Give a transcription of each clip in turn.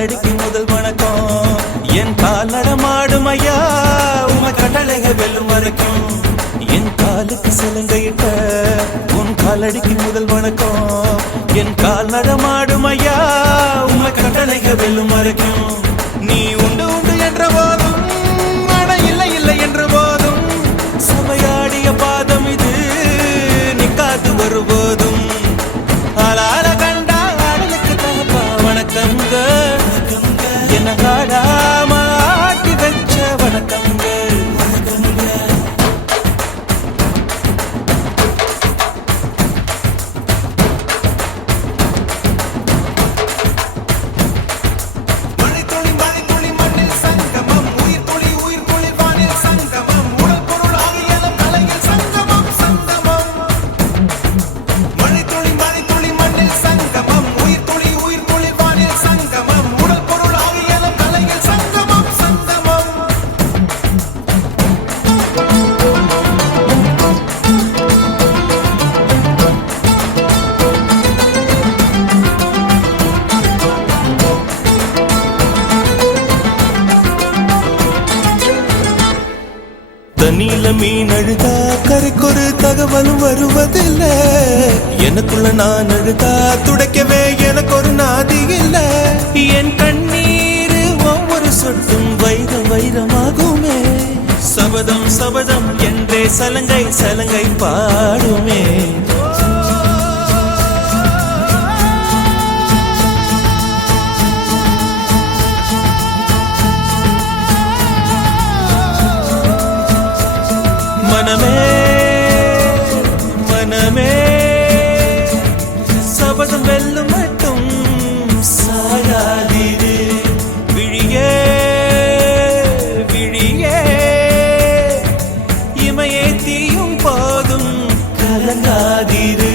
காலடிக்கு முதல் வணக்கம். என் கால் நடமாடும் ஐயா உம கட்டளைக வெல்லும் வரைக்கும். என் காலுக்கு சிலங்கையிட்ட உன் காலடிக்கு முதல் வணக்கம். என் கால் நடமாடும் ஐயா உம கட்டளைக வெல்லும் வரைக்கும். நீ உண்டு உண்டு என்ற போதும் ஆனா இல்லை இல்லை என்ற போதும் சபையாடிய பாதம் இது நிக்காது வருபோதும். ஆளால கண்டா ஆடலுக்கு தகப்பா வணக்கங்க. என்ன காடாம ஆட்டி வச்ச வணக்கங்க. தண்ணியில மீன் அழுதா கரைக்கொரு தகவலும் வருவதில்லை. எனக்குள்ள நான் அழுதா துடைக்கவே எனக்கு ஒரு நாதி இல்லை. என் கண்ணீர் ஒவ்வொரு சொட்டும் வைரம் வைரமாகுமே. சபதம் சபதம் என்றே சலங்கை சலங்கை பாடுமே. மனமே மனமே சபதம் வெல்லும் மட்டும் சாயாதீரு. விழியே விழியே இமையே தீயும் போதும் கலங்காதீரு.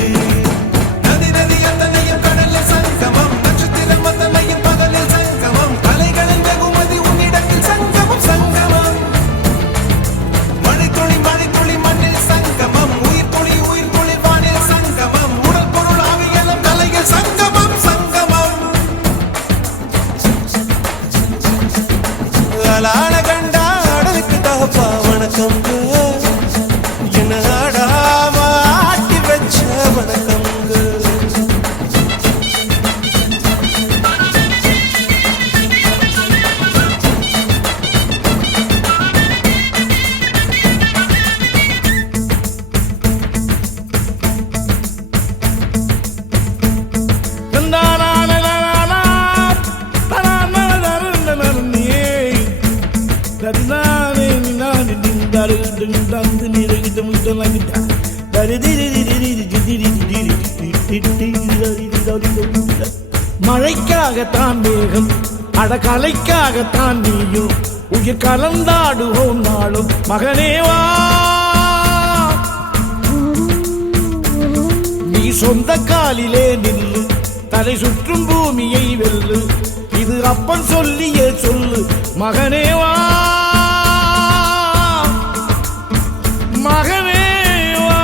நதி நதி அத்தனையும் கடலில் சங்கமம். நட்சத்திரம் அத்தனையும் பகலில் சங்கமம். கலைகளின் வெகுமதி உன்னிடத்தில் சங்கமம் சங்கமம். ஆளான கண்டா ஆடலுக்கு தகப்பா வணக்கங்க. என்ன ஆடாம ஆட்டி வச்ச வணக்கங்க. மழைக்காகத்தான் மேகம் அடகலைக்காகத்தான் நீயும் உயிர் கலந்தாடுவோம் நாளும். மகனேவா நீ சொந்த காலிலே நில்லு. தலை சுற்றும் பூமியை வெல்லு. இது அப்பன் சொல்லியே சொல்லு. மகனேவா மகனேவா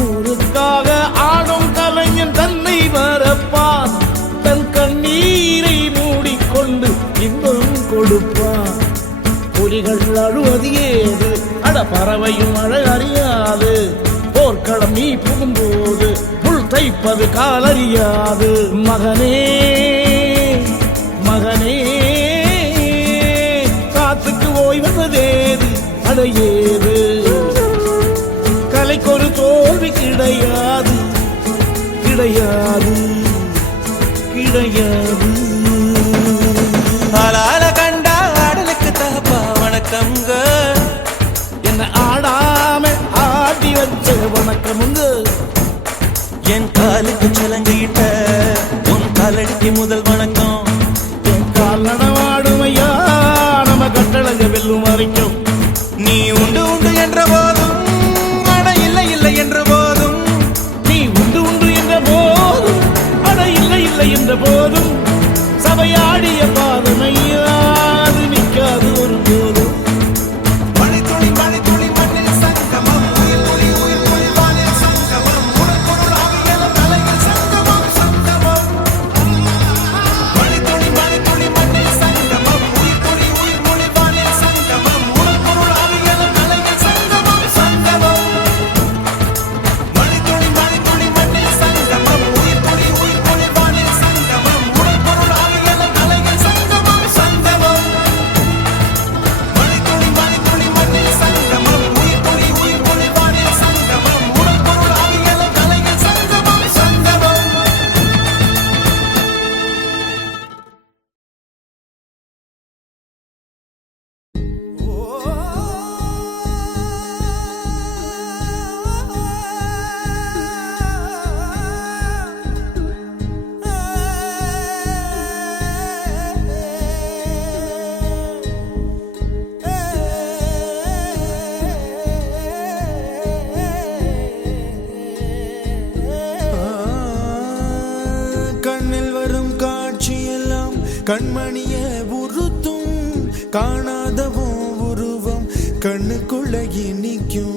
ஊருக்காக ஆடும் கலைஞன் தன்னை மறப்பான். தன் கண்ணீரை மூடிக்கொண்டு இன்பம் கொடுப்பான். புலிகள் அழுவது ஏது அட பறவையும் அழ அறியாது. போர்க்களம் நீ புகும்போது புல் தைப்பது காலறியாது. மகனே மகனே காத்துக்கு ஓய்வதேது அடையேது. கலைக்கொரு தோல்வி கிடையாது கிடையாது கிடையாது. ஆளால கண்டா ஆடலுக்கு தகப்பா வணக்கங்க. என்ன ஆடாம ஆடி வச்ச வணக்கமுங்க. என் காலுக்கு சலங்கையிட்ட உன் காலடிக்கு முதல் வணக்கம். என் கால் நடமாடுமையா நம்ம கட்டளங்க வெல்லும் வரைக்கும். நீ உண்டு உண்டு என்ற போதும் ஆனா இல்லை இல்லை என்ற போதும். நீ உண்டு உண்டு என்ற போதும் அட இல்லை இல்லை என்ற போதும் சபையாடிய பாதமையா அது நிற்காது ஒரு போதும். மணித்துளி மணித்துளி மண்ணில் சங்கமம். உயிர் துளி உயிர் துளி வானில் சங்கமம். உடல் பொருள் ஆவியலும் தலையில் சங்கமம் சங்கமம். கண்மணிய உறுத்தும் காணாதவும் உருவம் கண்ணுக்குள்ள நிற்கும்.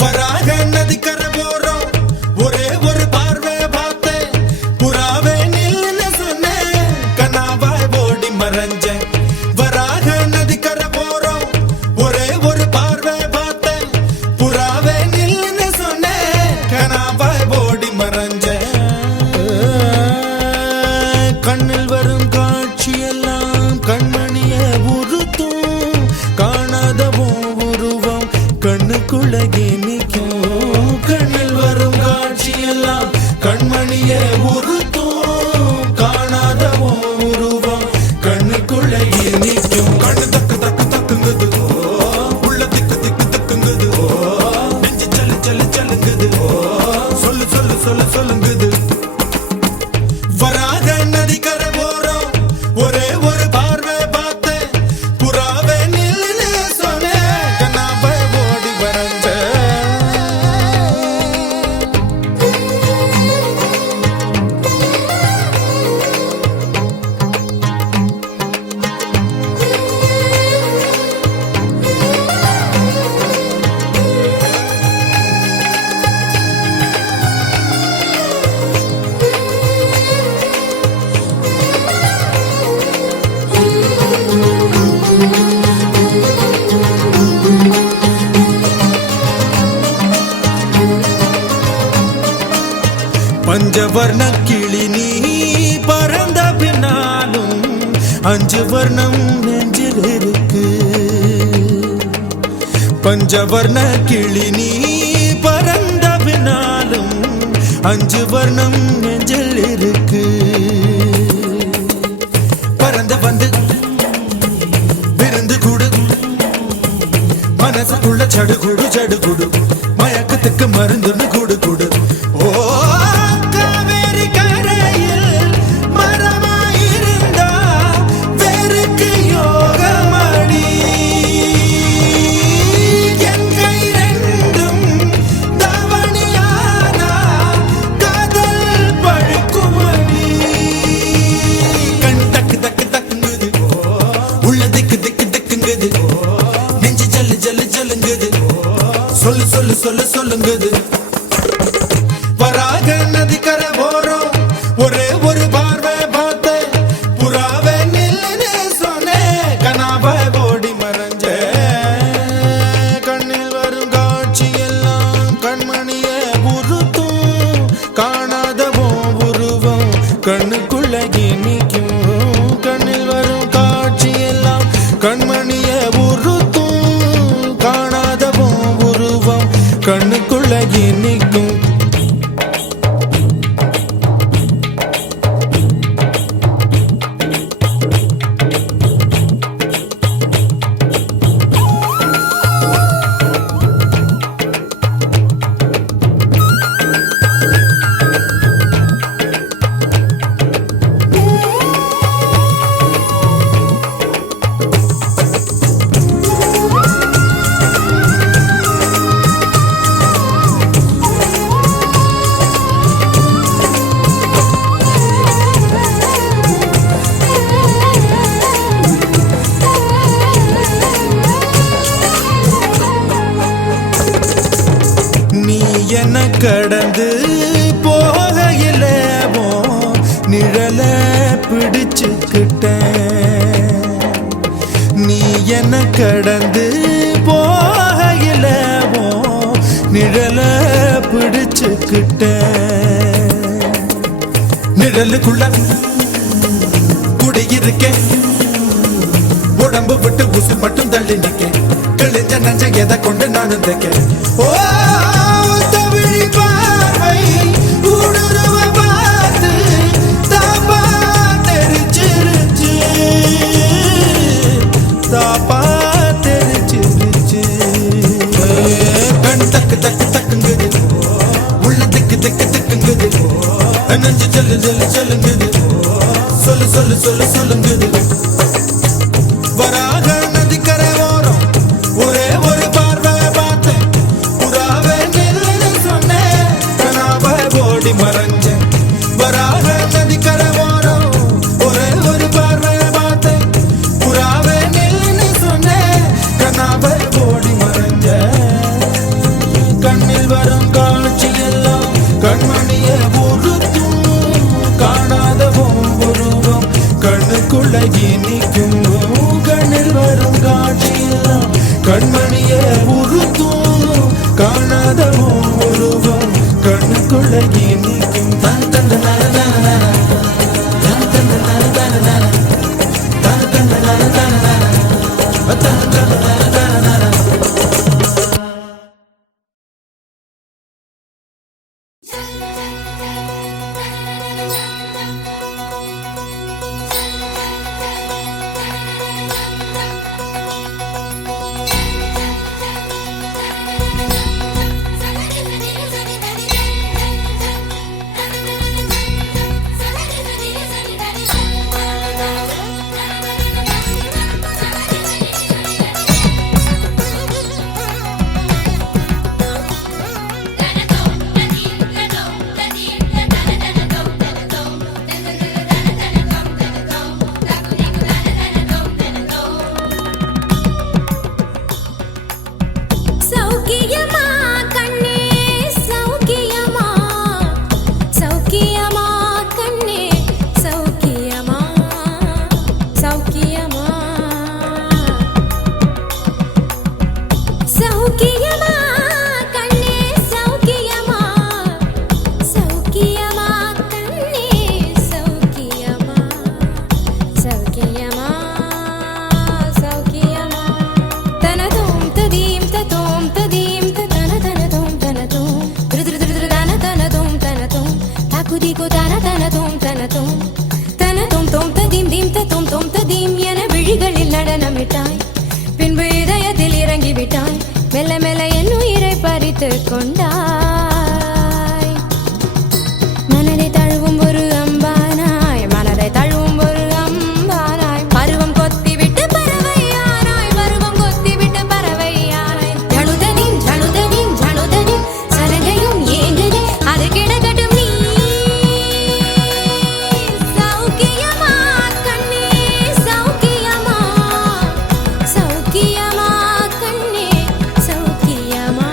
வராக நதிக்கரை போறோம், ஒரே ஒரு பார்வை பார்த்தேன், புறாவே நில்லுன்னு சொன்னேன், கனாவாய் ஓடி மறைஞ்சேன். வராக நதிக்கரை போறோம், ஒரே ஒரு பார்வை பார்த்தேன், புறாவே நில்லுன்னு சொன்னேன், கனாவாய் ஓடி மறைஞ்சேன். கண்ணில் வரும் காட்சியெல்லாம் கண்மணிய உறுத்தும் காணாதவும் உருவம் கண்ணுக்குள்ள நிற்கும். கண்ணில் வரும் காட்சியெல்லாம் கண்மணிய உறுத்தும் காணாதவும் உருவம் கண்ணுக்குள்ள நிற்கும். கண்ணு தக்கு தக்கு தக்குங்குது, உள்ள திக்கு திக்கு தக்குங்குது, நெஞ்சு சல்லு சல்லு சல்லுங்குது, சொல்லு சொல்லு சொல்லு சொல்லுங்குது. வராக நதிக்கரை போறோம், ஒரே ஒரு பார்வை பார்த்தேன், புறாவே நில்லுன்னு சொன்னேன், கனாவாய் ஓடி மறைஞ்சேன். பஞ்சவர்ண கிளி நீ பறந்த பின்னாலும் 5 வர்ணம் நெஞ்சில் இருக்கு. பஞ்சவர்ண கிளி நீ பறந்த பின்னாலும் 5 வர்ணம் நெஞ்சில் இருக்கு. பறந்து வந்து விருந்து கூடு, மனசுக்குள்ள சடுகுடு சடுகுடு, மயக்கத்துக்கு மருந்துன்னு கூடு கூடு. ஓ காவேரி கரையில் மரமாயிருந்தா வேருக்கு யோகமடி, என் கை ரெண்டும் தவணியானா காதல் பழுக்குமடி. கண் தக்கு தக்கு தக்குங்குது, உள்ள திக்கு திக்கு திக்குங்குது, நெஞ்சு ஜல்லு ஜல்லு ஜல்லுங்குது, சொல்லு சொல்லு சொல்லு சொல்லுங்குது. வராக நதிக்கரை போறோம், ஒரே ஒரு பார்வை பார்த்தேன், புறாவே நில்லுன்னு சொன்னேன், கனாவாய் ஓடி மறைஞ்சேன். கண்ணில் வரும் காட்சியெல்லாம் கண்மணிய உறுத்தும் காணாதவும் உருவம் கண்ணுக்குள்ள நிற்கும். கண்ணில் வரும் காட்சியெல்லாம் கண்மணிய உறுத்தும் காணாதவும் உருவம் கண்ணுக்குள்ள நிற்கும். என்ன கடந்து போகையில நிழல பிடிச்சுக்கிட்டேன். நீ என்ன கடந்து போகையில நிழல பிடிச்சுக்கிட்டேன். நிழலுக்குள்ள குடியிருக்கேன், உடம்பு விட்டு உசு மட்டும் தள்ளி நிக்க, கிழிஞ்ச நஞ்ச எதை கொண்டு நானும் தைக்க. ஓ தவிழி பார்வை ஊடுருவ பார்த்து தாப்பா தெரிச்சிருச்சு, தாப்பா தெரிச்சிருச்சு. கண் தக்கு தக்கு தக்குங்குது, உள்ள திக்கு திக்கு திக்குங்குது, நஞ்சு சொல்லு சொல்லு சொல்லுங்குது, சொல்லு சொல்லு சொல்லு சொல்லுங்குது. வராக நதி கண்ணுக்குள்ள இனிக்கும் கண்ணில் வரும் காட்சியெல்லாம் கண்மணியே உறுத்தும் காணாத உருவம் கண்ணுக்குள்ள இனிக்கும் தன் தந்த நடனமிட்டாய் பின்பு இதயத்தில் இறங்கி விட்டாய் மெல்ல மெல்ல என் உயிரை பறித்து கொண்டாய் மனதை தழுவும் ஒரு அம்பானாய் மனதை தழுவும் ஒரு அம்பானாய் பருவம் கொத்தி விட்டு பறவையானாய் பருவம் கொத்தி விட்டு பறவையானாய் ஜனுதனின் ஜனுதனின் ஜனுதனின் சலங்கையும் ஏங்குதே அது கிடக்கட்டும் நீ சௌக்கியமா கண்ணே சௌக்கியமா சௌக்கியமா கண்ணே சௌக்கியமா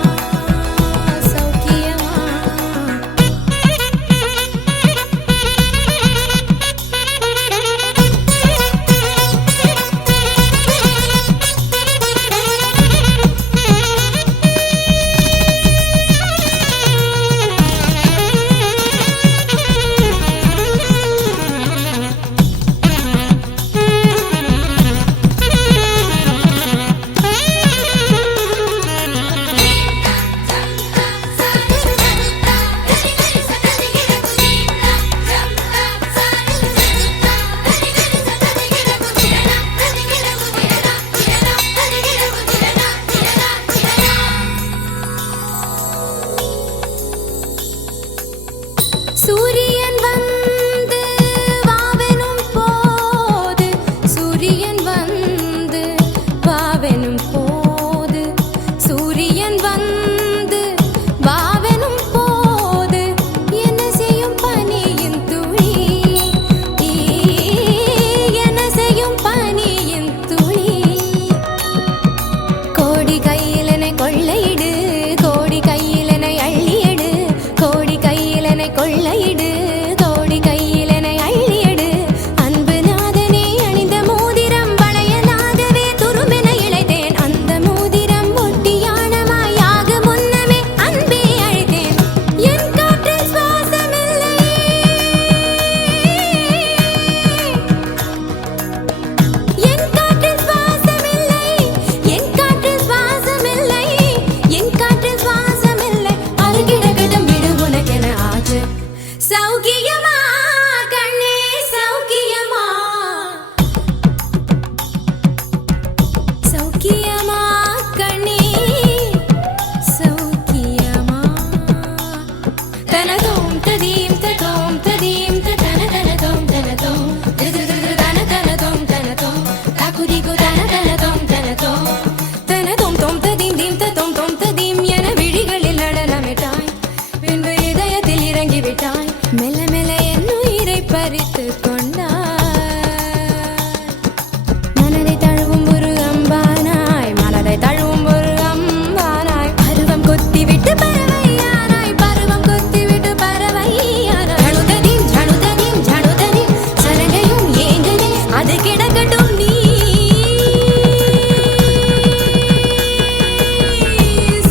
வந்து கிடக்கட்டும் நீ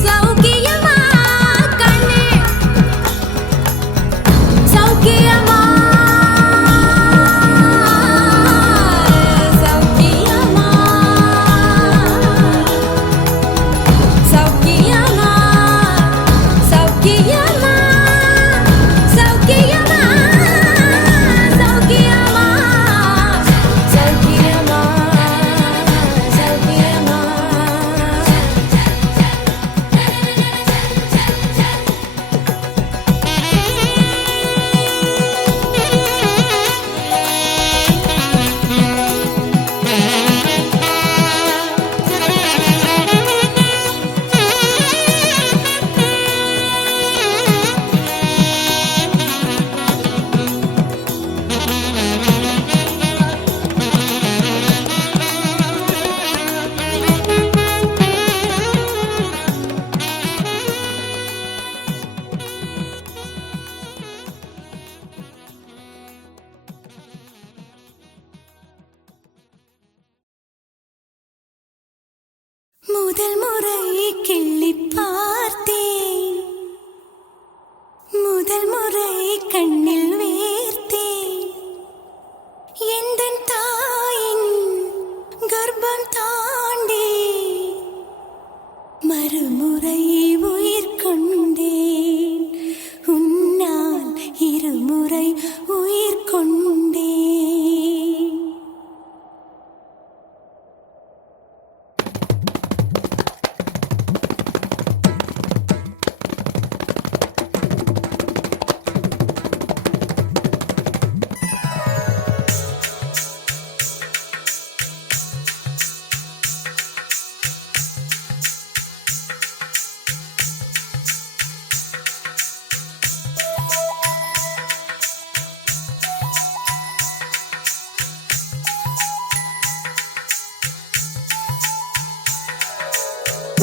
சௌக்கியமா கண்ணே சௌக்கியமா சௌக்கியமா சௌக்கியமா சௌக்கியமா சௌக்கியமா சௌக்கியமா சௌக்கியமா சௌக்கியமா முதல் முறை கிள்ளி பார்த்தேன் முதல் முறை கண்ணில் வேர்த்தேன் எந்தன் தாயின் கர்ப்பம் தாண்டி மறுமுறை உயிர் கொண்டேன் உன்னால் இருமுறை உயிர் கொண்டேன்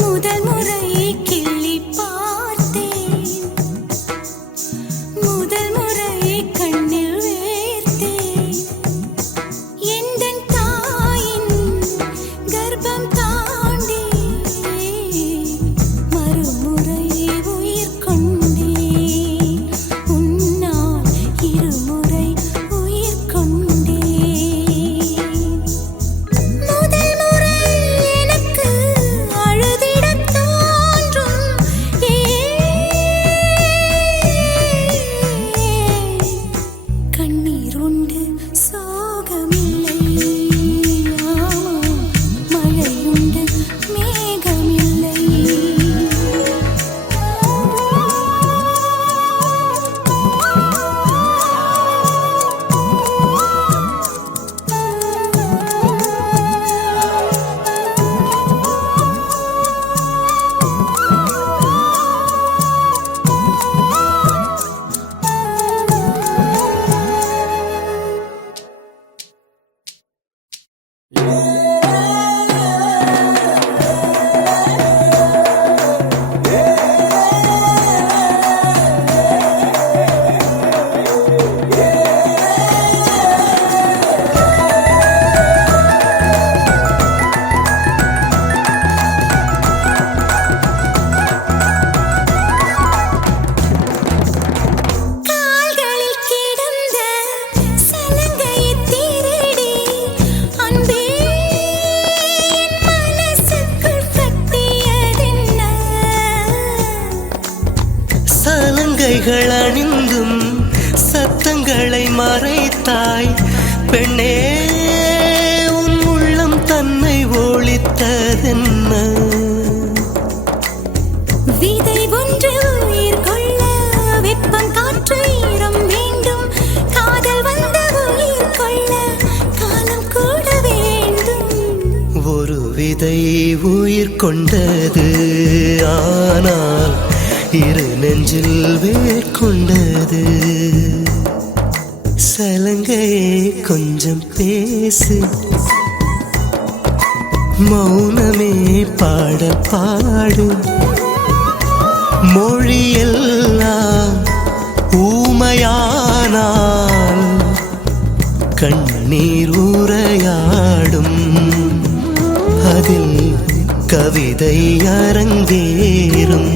முதல் முறை கிள்ளி பார்த்தேன் முதல் முறை கண்ணில் வேர்த்தேன் எந்தன் தாயின் கர்ப்பம் தாண்டி மறுமுறை உயிர் கொண்டேன் உன்னால் இருமுறை உயிர் கொண்டேன் முதல் முறை எனக்கு அழுதிடத் தோன்றும் கண்ணீர் உண்டு சோகமில்லை மழையுண்டு மேகமில்லை கால்களில் கிடந்த சலங்கையை திருடி அன்பே என் மனசுக்குள் கட்டியதென்ன சலங்கைகள் அணிந்தும் சத்தங்களை மறைத்தாய் பெண்ணே உன் உள்ளம் தன்னை ஒளித்ததென்ன விதை ஒன்று உயிர் கொள்ள வெப்பம் காற்று ஈரம் வேண்டும் காதல் வந்த உயிர் கொள்ள காலம் கூட வேண்டும் ஒரு விதை உயிர் கொண்டது ஆனால் இரு நெஞ்சில் வேர் கொண்டது சலங்கையே கொஞ்சம் பேசு மௌனமே பாட பாடு மொழியெல்லாம் ஊமையானால் கண் கண்ணீர் உரையாடும் அதில் கவிதை அரங்கேறும்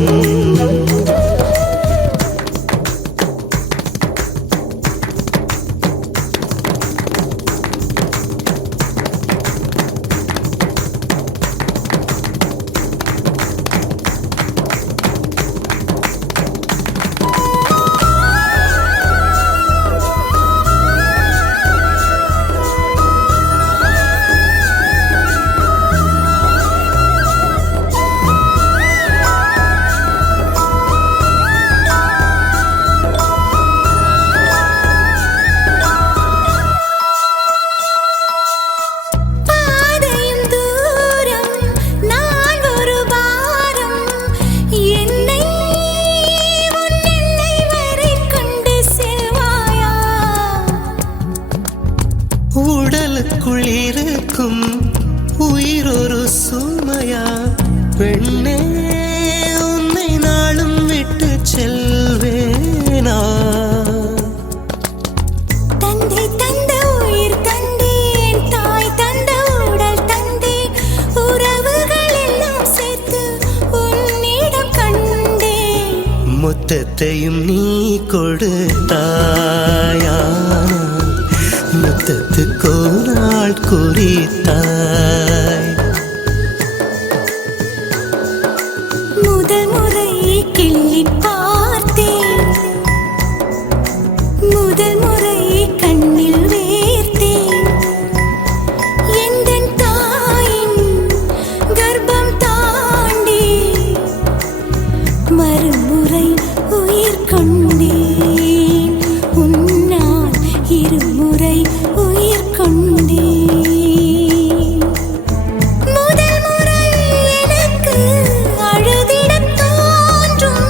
உடலுக்குள் இருக்கும் உயிரொரு சுமையா பெண்ணே உன்னை நாளும் விட்டு செல்வேனா தந்தை தந்த உயிர் தந்தேன் தாய் தந்த உடல் தந்தேன் உறவுகள் எல்லாம் சேர்த்து உன்னிடம் கண்டேன் மொத்தத்தையும் நீ கொடுத்தாயா முத்தத்துக்கோ நாள் குறித்தாய் முதல் முறை கிள்ளி பார்த்தேன் முதல் முறை கண்ணில் வேர்த்தேன் எந்தன் தாயின் கர்ப்பம் தாண்டி மறுமுறை உயிர் கொண்டேன் உன்னால் இருமுறை உயிர் கொண்டேன் முதல் முறை எனக்கு அழுதிடத் தோன்றும்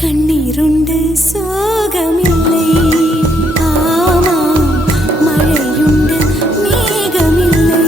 கண்ணீருண்டு சோகமில்லை ஆமாம் மழையுண்டு மேகமில்லை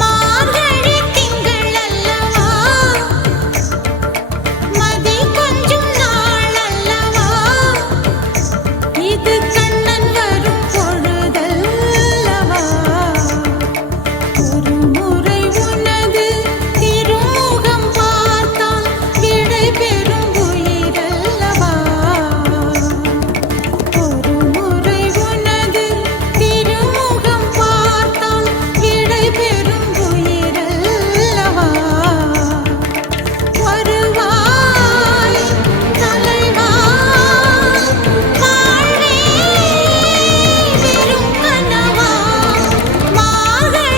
மார்கழி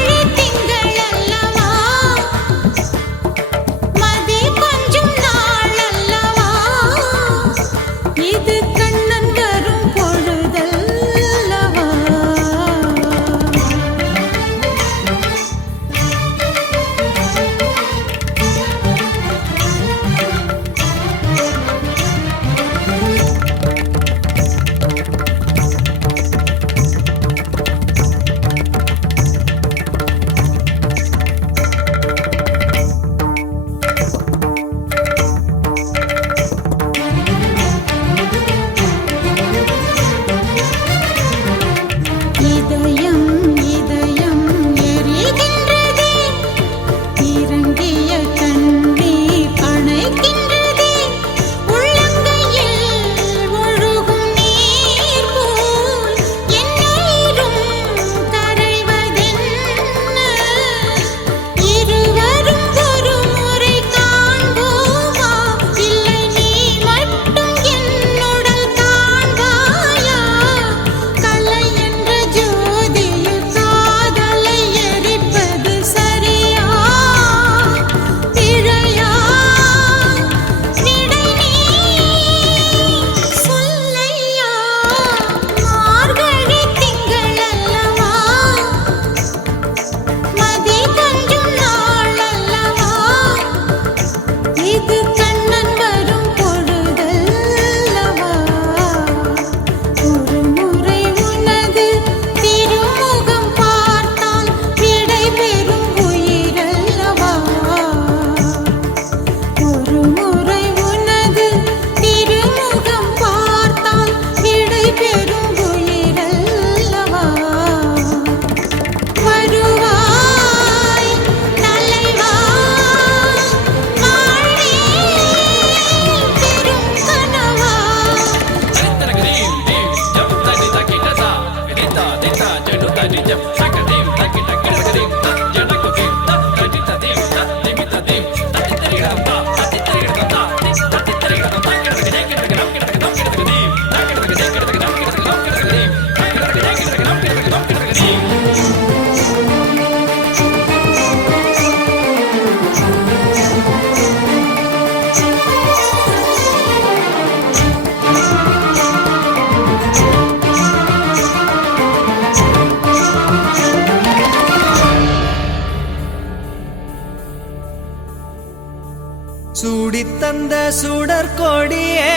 சூடித்தந்த சுடற்கொடியே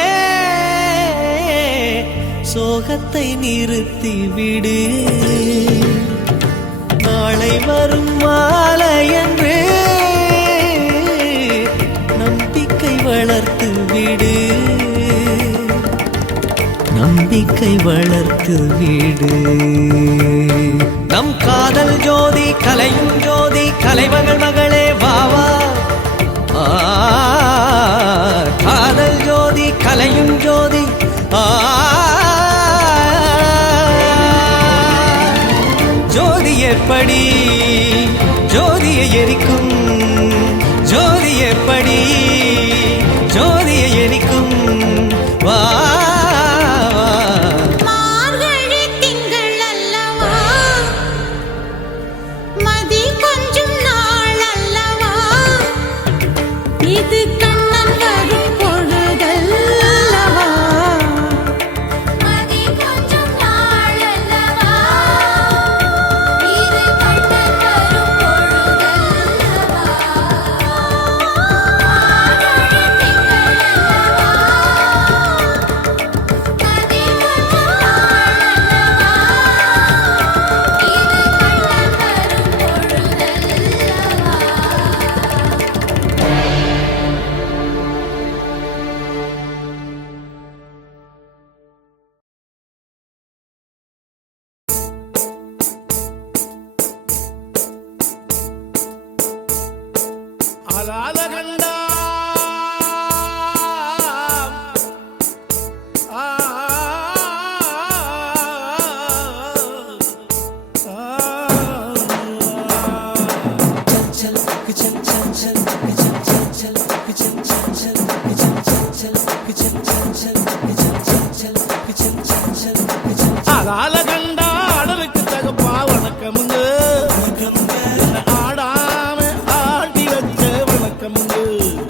சோகத்தை நிறுத்தி விடு நாளை வரும் மாலை என்று நம்பிக்கை வளர்த்து விடு நம்பிக்கை வளர்த்து விடு நம் காதல் ஜோதி கலையும் ஜோதி கலைமகள் மகளே வாவா காதல் ஜோதி கலையும் ஜோதி ஜோதி எப்படி ஜோதியை எரிக்கும் ஜோதி எப்படி ஜோதியை எரிக்கும் வா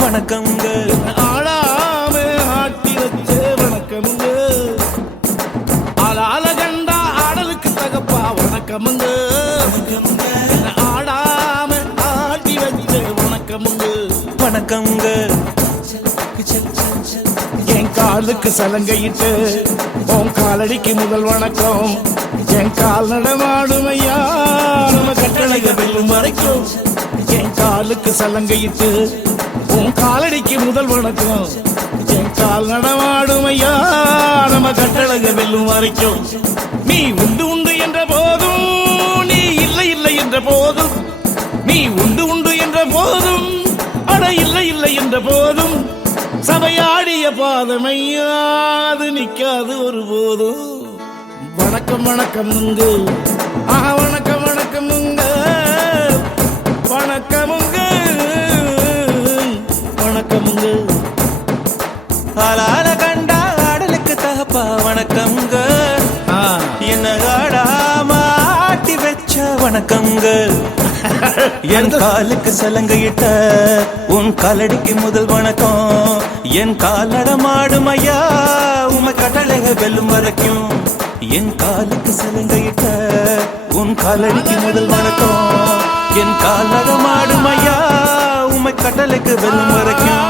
வணக்கம்ங்க ஆளாம ஆட்டி வச்ச வணக்கமுங்க ஆளால கண்டா ஆடலுக்கு தகப்பா வணக்கமுங்க ஆடாம ஆட்டி வச்ச வணக்கமுங்க வணக்கம்ங்க என் காலுக்கு சலங்கையிட்டு உன் காலடிக்கு முதல் வணக்கம் என் கால் நடமாடும் ஐயா நம்ம கட்டளைக வெல்லும் வரைக்கும் என் காலுக்கு சலங்கையிட்டு உன் காலடிக்கு முதல் வணக்கம் என் கால் நடமாடும் ஐயா நம்ம கட்டளைக வெல்லும் வரைக்கும் நீ உண்டு உண்டு என்ற போதும் நீ இல்லை இல்லை என்ற போதும் நீ உண்டு உண்டு என்ற போதும் அட இல்லை இல்லை என்ற போதும் சபையாடிய பாதமையாது நிக்காது ஒருபோதும் வணக்கம் வணக்கமுங்க வணக்கம் வணக்கமுங்க வணக்கமுங்க வணக்கமுங்க ஆளால கண்டா ஆடலுக்கு தகப்பா வணக்கம்ங்க என்ன ஆடாம ஆட்டி வச்ச வணக்கம்ங்க என் காலுக்கு சலங்கையிட்ட உன் காலடிக்கு முதல் வணக்கம் என் கால் நடமாடும் ஐயா உமை கட்டளைக வெல்லும் வரைக்கும் என் காலுக்கு சலங்கையிட்ட உன் காலடிக்கு முதல் வணக்கம் என் கால் நடமாடும் ஐயா உமை கட்டளைக்கு வெல்லும் வரைக்கும்